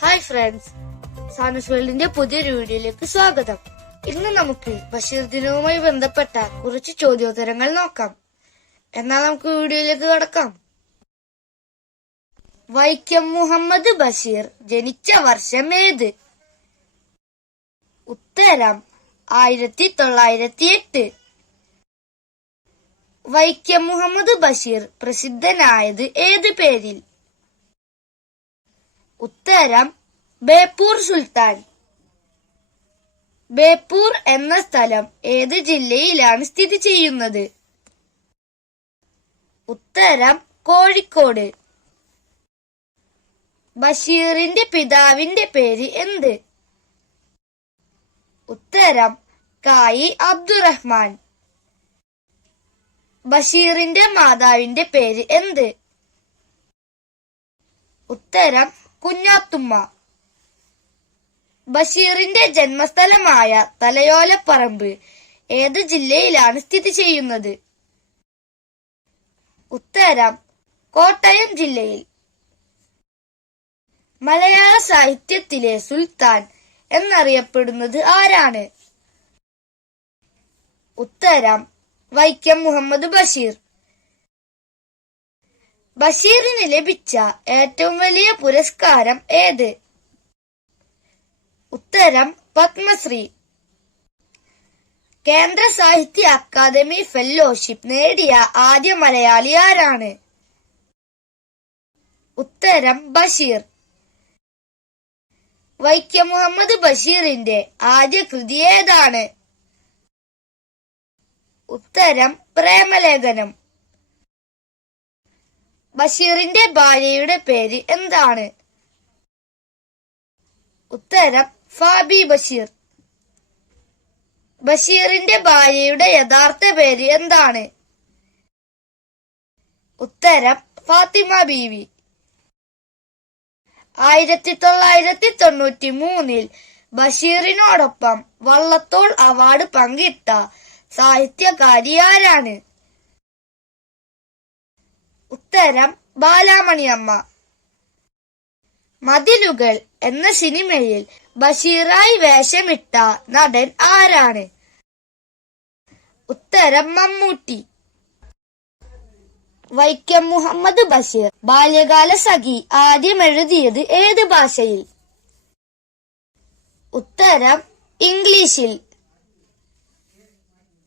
Hi friends, സാനസ് വേൾഡിന്റെ പുതിയൊരു വീഡിയോയിലേക്ക് സ്വാഗതം. ഇന്ന് നമുക്ക് ബഷീർ ദിനവുമായി ബന്ധപ്പെട്ട കുറച്ച് ചോദ്യോത്തരങ്ങൾ നോക്കാം. എന്നാൽ നമുക്ക് വീഡിയോയിലേക്ക് കടക്കാം. വൈക്കം മുഹമ്മദ് ബഷീർ ജനിച്ച വർഷം ഏത്? ഉത്തരം 1908. വൈക്കം മുഹമ്മദ് ബഷീർ പ്രസിദ്ധനായത് ഏത് പേരിൽ? ഉത്തരം ബേപ്പൂർ സുൽത്താൻ. ബേപ്പൂർ എന്ന സ്ഥലം ഏത് ജില്ലയിലാണ് സ്ഥിതി ചെയ്യുന്നത്? ഉത്തരം കോഴിക്കോട്. ബഷീറിന്റെ പിതാവിന്റെ പേര് എന്ത്? ഉത്തരം കായി അബ്ദുറഹ്മാൻ. ബഷീറിന്റെ മാതാവിന്റെ പേര് എന്ത്? ഉത്തരം കുഞ്ഞാത്തുമ്മ. ബഷീറിന്റെ ജന്മസ്ഥലമായ തലയോലപ്പറമ്പ് ഏത് ജില്ലയിലാണ് സ്ഥിതി ചെയ്യുന്നത്? ഉത്തരം കോട്ടയം ജില്ലയിൽ. മലയാള സാഹിത്യത്തിലെ സുൽത്താൻ എന്നറിയപ്പെടുന്നത് ആരാണ്? ഉത്തരം വൈക്കം മുഹമ്മദ് ബഷീർ. ബഷീറിന് ലഭിച്ച ഏറ്റവും വലിയ പുരസ്കാരം ഏത്? ഉത്തരം പത്മശ്രീ. കേന്ദ്ര സാഹിത്യ അക്കാദമി ഫെല്ലോഷിപ്പ് നേടിയ ആദ്യ മലയാളി ആരാണ്? ഉത്തരം ബഷീർ. വൈക്കം മുഹമ്മദ് ബഷീറിന്റെ ആദ്യ കൃതി ഏതാണ്? ഉത്തരം പ്രേമലേഖനം. ബഷീറിന്റെ ഭാര്യയുടെ പേര് എന്താണ്? ഉത്തരം ഫാബി ബഷീർ. ബഷീറിന്റെ ഭാര്യയുടെ യഥാർത്ഥ പേര് എന്താണ്? ഉത്തരം ഫാത്തിമ ബീവി. 1993 ബഷീറിനോടൊപ്പം വള്ളത്തോൾ അവാർഡ് പങ്കിട്ട സാഹിത്യകാരി ആരാണ്? ഉത്തരം ബാലാമണിയമ്മ. മതിലുകൾ എന്ന സിനിമയിൽ ബഷീറായി വേഷമിട്ട നടൻ ആരാണ്? ഉത്തരം മമ്മൂട്ടി. വൈക്കം മുഹമ്മദ് ബഷീർ ബാല്യകാല സഖി ആദ്യം എഴുതിയത് ഏത് ഭാഷയിൽ? ഉത്തരം ഇംഗ്ലീഷിൽ.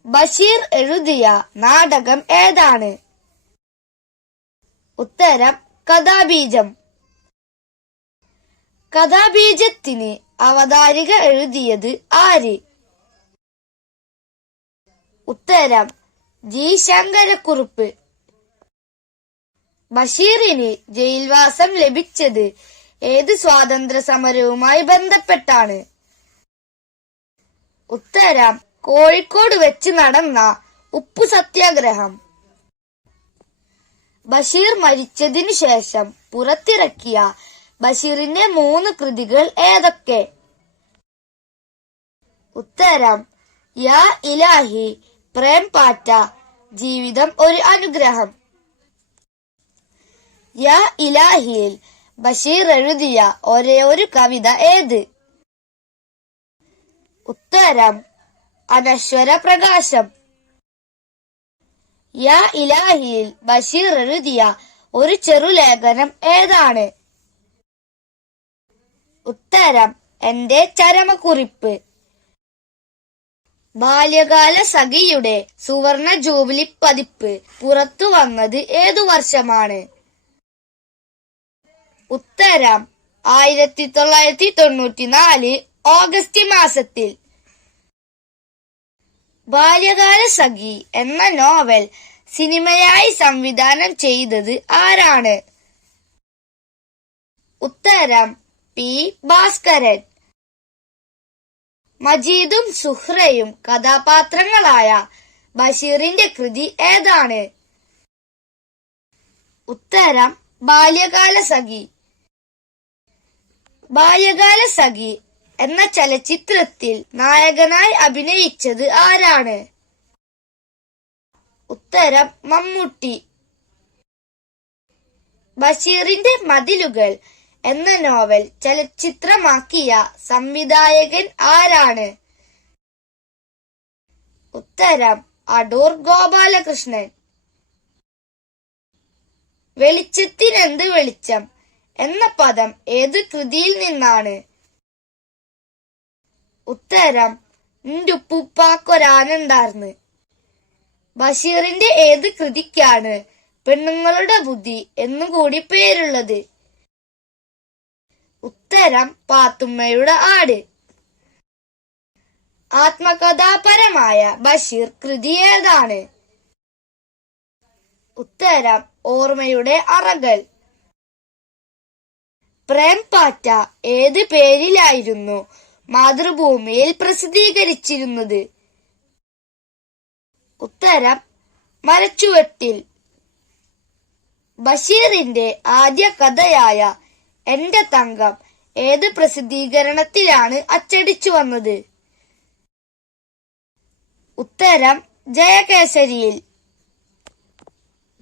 ബഷീർ എഴുതിയ നാടകം ഏതാണ്? ഉത്തരം കഥാബീജം. കഥാബീജത്തിന് അവതാരിക എഴുതിയത് ആര്? ഉത്തരം ജി ശങ്കരക്കുറുപ്പ്. ബഷീറിന് ജയിൽവാസം ലഭിച്ചത് ഏത് സ്വാതന്ത്ര്യ സമരവുമായി ബന്ധപ്പെട്ടാണ്? ഉത്തരം കോഴിക്കോട് വെച്ച് നടന്ന ഉപ്പു സത്യാഗ്രഹം. ബഷീർ മരിച്ചതിനു ശേഷം പുറത്തിറക്കിയ ബഷീറിന്റെ 3 കൃതികൾ ഏതൊക്കെ? ഉത്തരം യാ ഇലാഹി, പ്രേം പാറ്റ, ജീവിതം ഒരു അനുഗ്രഹം. യാ ഇലാഹിയിൽ ബഷീർ എഴുതിയ ഒരേ ഒരു കവിത ഏത്? ഉത്തരം അനശ്വര പ്രകാശം. യാ ഇലാഹിയിൽ ബഷീർ എഴുതിയ ഒരു ചെറുലേഖനം ഏതാണ്? ഉത്തരം എന്റെ ചരമക്കുറിപ്പ്. ബാല്യകാല സഖിയുടെ സുവർണ ജൂബിലി പതിപ്പ് പുറത്തു വന്നത് ഏതു വർഷമാണ്? ഉത്തരം 1994 ഓഗസ്റ്റ് മാസത്തിൽ. ബാല്യകാല സഖി എന്ന നോവൽ സിനിമയായി സംവിധാനം ചെയ്തത് ആരാണ്? ഉത്തരം പി ഭാസ്കരൻ. മജീദും സുഹ്റയും കഥാപാത്രങ്ങളായ ബഷീറിന്റെ കൃതി ഏതാണ്? ഉത്തരം ബാല്യകാല സഖി. ബാല്യകാല സഖി എന്ന ചലച്ചിത്രത്തിൽ നായകനായി അഭിനയിച്ചത് ആരാണ്? ഉത്തരം മമ്മൂട്ടി. ബഷീറിന്റെ മതിലുകൾ എന്ന നോവൽ ചലച്ചിത്രമാക്കിയ സംവിധായകൻ ആരാണ്? ഉത്തരം അടൂർ ഗോപാലകൃഷ്ണൻ. വെളിച്ചത്തിനെന്ത് വെളിച്ചം എന്ന പദം ഏത് കൃതിയിൽ നിന്നാണ്? ഉത്തരം ന്റുപ്പൂപ്പാക്കൊരാനുണ്ടാർന്ന്. ബഷീറിന്റെ ഏത് കൃതിക്കാണ് പെണ്ണുങ്ങളുടെ ബുദ്ധി എന്നുകൂടി പേരുള്ളത്? ഉത്തരം പാത്തുമ്മയുടെ ആട്. ആത്മകഥാപരമായ ബഷീർ കൃതി ഏതാണ്? ഉത്തരം ഓർമ്മയുടെ അറകൾ. പ്രേം പാറ്റ ഏത് പേരിലായിരുന്നു മാതൃഭൂമിയിൽ പ്രസിദ്ധീകരിച്ചിരുന്നത്? ഉത്തരം മരച്ചുവട്ടിൽ. ബഷീറിന്റെ ആദ്യ കഥയായ എന്റെ തങ്കം ഏത് പ്രസിദ്ധീകരണത്തിലാണ് അച്ചടിച്ചു വന്നത്? ഉത്തരം ജയകേസരിയിൽ.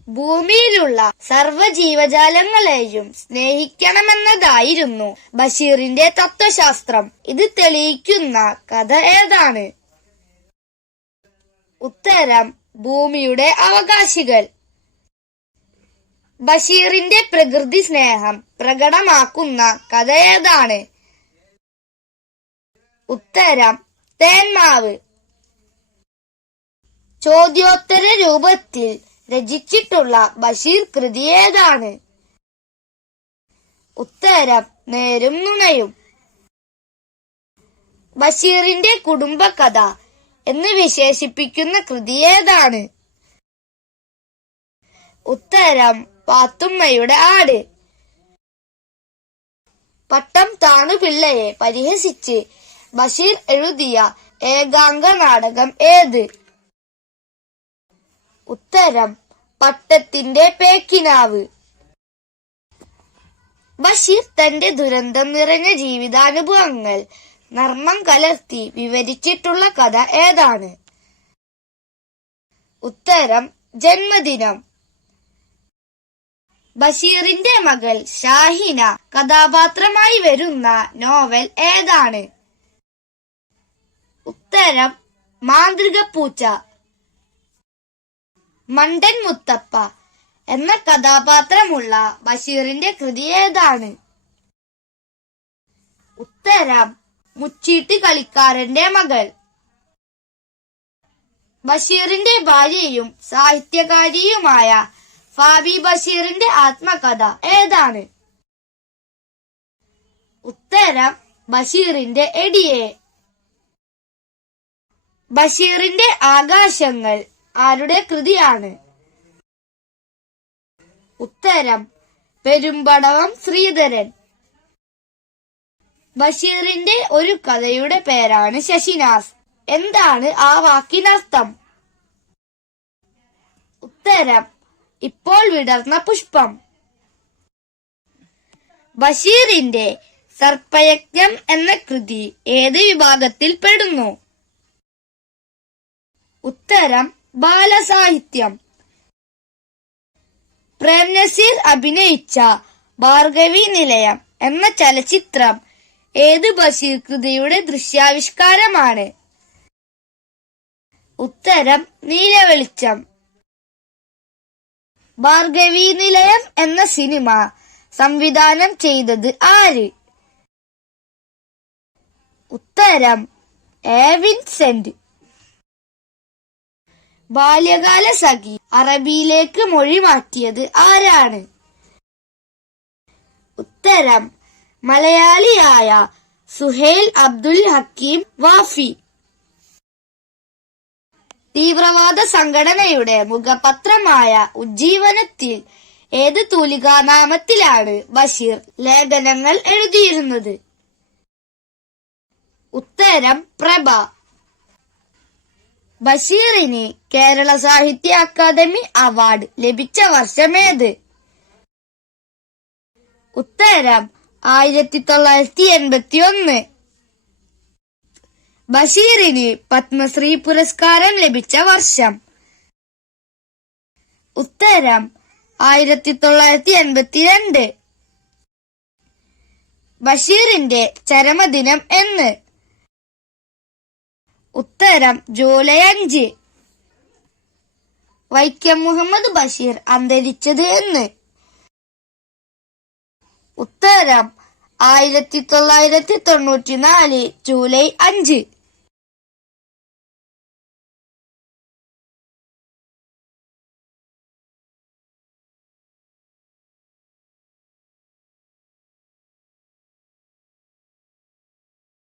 ഭൂമിയിലുള്ള സർവ്വജീവജാലങ്ങളെയും സ്നേഹിക്കണമെന്നതായിരുന്നു ബഷീറിന്റെ തത്വശാസ്ത്രം. ഇത് തെളിയിക്കുന്ന കഥ ഏതാണ്? ഉത്തരം ഭൂമിയുടെ അവകാശികൾ. ബഷീറിന്റെ പ്രകൃതി സ്നേഹം പ്രകടമാക്കുന്ന കഥ ഏതാണ്? ഉത്തരം തേന്മാവ്. ചോദ്യോത്തര രൂപത്തിൽ രചിച്ചിട്ടുള്ള ബഷീർ കൃതി ഏതാണ്? ഉത്തരം നേരും നുണയും. ബഷീറിന്റെ കുടുംബകഥ എന്ന് വിശേഷിപ്പിക്കുന്ന കൃതി ഏതാണ്? ഉത്തരം പാത്തുമ്മയുടെ ആട്. പട്ടം താണുപിള്ളയെ പരിഹസിച്ച് ബഷീർ എഴുതിയ ഏകാംഗ നാടകം ഏത്? ഉത്തരം പട്ടത്തിന്റെ പേക്കിനാവ്. ബഷീർ തന്റെ ദുരന്തം നിറഞ്ഞ ജീവിതാനുഭവങ്ങൾ നർമ്മം കലർത്തി വിവരിച്ചിട്ടുള്ള കഥ ഏതാണ്? ഉത്തരം ജന്മദിനം. ബഷീറിന്റെ മകൾ ഷാഹിന കഥാപാത്രമായി വരുന്ന നോവൽ ഏതാണ്? ഉത്തരം മാന്ത്രിക പൂച്ച. മണ്ടൻ മുത്തപ്പ എന്ന കഥാപാത്രമുള്ള ബഷീറിന്റെ കൃതി ഏതാണ്? ഉത്തരം മുച്ചീട്ട് കളിക്കാരന്റെ മകൾ. ബഷീറിന്റെ ഭാര്യയും സാഹിത്യകാരിയുമായ ഫാബി ബഷീറിന്റെ ആത്മകഥ ഏതാണ്? ഉത്തരം ബഷീറിന്റെ എടിയെ. ബഷീറിന്റെ ആകാശങ്ങൾ ആരുടെ കൃതിയാണ്? ഉത്തരം പെരുമ്പടവം ശ്രീധരൻ. ബഷീറിന്റെ ഒരു കഥയുടെ പേരാണ് ശശിനാസ്. എന്താണ് ആ വാക്കിനർത്ഥം? ഉത്തരം ഇപ്പോൾ വിടർന്ന പുഷ്പം. ബഷീറിന്റെ സർപ്പയജ്ഞം എന്ന കൃതി ഏത് വിഭാഗത്തിൽ പെടുന്നു? ഉത്തരം ബാലസാഹിത്യം. പ്രേം നസീർ അഭിനയിച്ച ഭാർഗവി നിലയം എന്ന ചലച്ചിത്രം ഏത് ബഷീർ കൃതിയുടെ ദൃശ്യാവിഷ്കാരമാണ്? ഉത്തരം നീലവെളിച്ചം. ഭാർഗവി നിലയം എന്ന സിനിമ സംവിധാനം ചെയ്തത് ആര്? ഉത്തരം എ വിൻസെന്റ്. ബാല്യകാല സഖി അറബിയിലേക്ക് മൊഴി മാറ്റിയത് ആരാണ്? ഉത്തരം മലയാളിയായ സുഹൈൽ അബ്ദുൽ ഹക്കീം വാഫി. തീവ്രവാദ സംഘടനയുടെ മുഖപത്രമായ ഉജ്ജീവനത്തിൽ ഏത് തൂലികാനാമത്തിലാണ് ബഷീർ ലേഖനങ്ങൾ എഴുതിയിരുന്നത്? ഉത്തരം പ്രഭ. ബഷീറിന് കേരള സാഹിത്യ അക്കാദമി അവാർഡ് ലഭിച്ച വർഷമേത്? ഉത്തരം 1981. ബഷീറിന് പത്മശ്രീ പുരസ്കാരം ലഭിച്ച വർഷം? ഉത്തരം 1982. ബഷീറിന്റെ ചരമദിനം എന്ന്? ഉത്തരം ജൂലൈ 5. വൈക്കം മുഹമ്മദ് ബഷീർ അന്തരിച്ചത് എന്ന്? ഉത്തരം 1994 ജൂലൈ 5.